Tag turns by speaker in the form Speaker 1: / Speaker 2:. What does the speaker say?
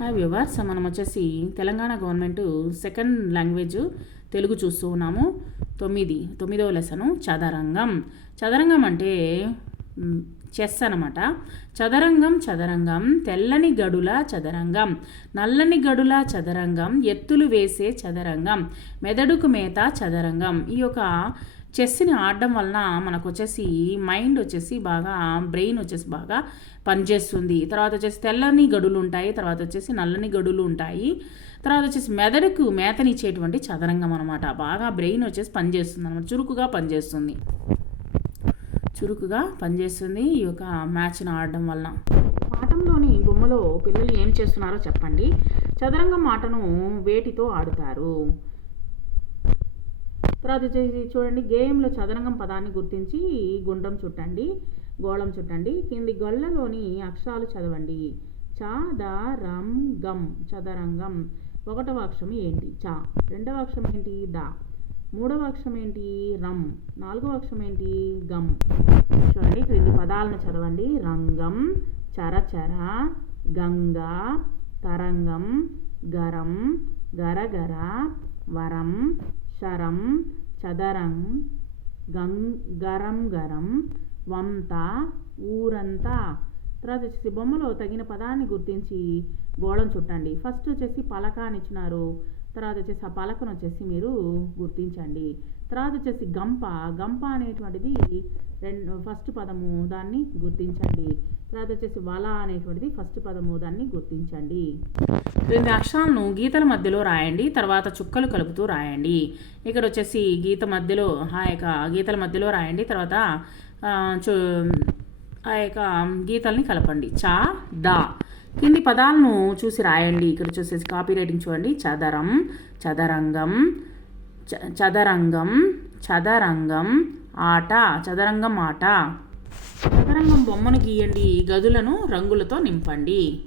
Speaker 1: Hi viewers మనం వచ్చేసి Telangana government second language Telugu చూస్తూ ఉన్నాము. తొమ్మిది తొమ్మిదవ లెసను చదరంగం. చదరంగం అంటే చెస్ అనమాట చదరంగం చదరంగం తెల్లని గడుల చదరంగం. నల్లని గడుల చదరంగం ఎత్తులు వేసే చదరంగం. మెదడుకు మేత చదరంగం. ఈ యొక్క చెస్ని ఆడడం వలన మనకు వచ్చేసి మైండ్ వచ్చేసి బాగా బ్రెయిన్ వచ్చేసి బాగా పనిచేస్తుంది. తర్వాత వచ్చేసి తెల్లని గడులు ఉంటాయి తర్వాత వచ్చేసి నల్లని గడులు ఉంటాయి తర్వాత వచ్చేసి మెదడుకు మేతనిచ్చేటువంటి చదరంగం అనమాట బాగా బ్రెయిన్ వచ్చేసి పనిచేస్తుంది అనమాట చురుకుగా పనిచేస్తుంది. చురుకుగా పనిచేస్తుంది ఈ యొక్క మ్యాచ్ను ఆడడం వలన. పాఠంలోని బొమ్మలో పిల్లలు ఏం చేస్తున్నారో చెప్పండి. చదరంగం ఆటను వేటితో ఆడుతారు? తర్వాత వచ్చేసి చూడండి గేమ్లో చదరంగం పదాన్ని గుర్తించి గుండ్రం చుట్టండి గోళం చుట్టండి కింది గొల్లలోని అక్షరాలు చదవండి. చ ద రం గం చదరంగం. ఒకటవ అక్షరం ఏంటి? చ. రెండవ అక్షరం ఏంటి? ద. మూడవ అక్షరం ఏంటి? రం. నాలుగవ అక్షరం ఏంటి? గం. చూడండి క్రింది పదాలను చదవండి. రంగం చరచర గంగా తరంగం గరం గరగర వరం శరం చదరం గం గరం గరం వంత ఊరంతా తర్వాత వచ్చేసి బొమ్మలో తగిన పదాన్ని గుర్తించి గోళం చుట్టండి. ఫస్ట్ వచ్చేసి పలక అని ఇచ్చినారు తర్వాత వచ్చేసి ఆ పలకను వచ్చేసి మీరు గుర్తించండి. తర్వాత వచ్చేసి గంప గంప అనేటువంటిది రెండు ఫస్ట్ పదము దాన్ని గుర్తించండి. తర్వాత వచ్చేసి వల అనేటువంటిది ఫస్ట్ పదము దాన్ని గుర్తించండి. రెండు అక్షరాలను గీతల మధ్యలో రాయండి తర్వాత చుక్కలు కలుపుతూ రాయండి. ఇక్కడ వచ్చేసి గీత మధ్యలో ఆ యొక్క గీతల మధ్యలో రాయండి తర్వాత ఆ, ఆ యొక్క గీతల్ని కలపండి. చా దా. కింది పదాలను చూసి రాయండి. ఇక్కడ వచ్చేసి కాపీ రైటింగ్ చూడండి. చదరం చదరంగం చ- చదరంగం చదరంగం ఆట చదరంగం ఆట. చదరంగం బొమ్మను గీయండి. గదులను రంగులతో నింపండి.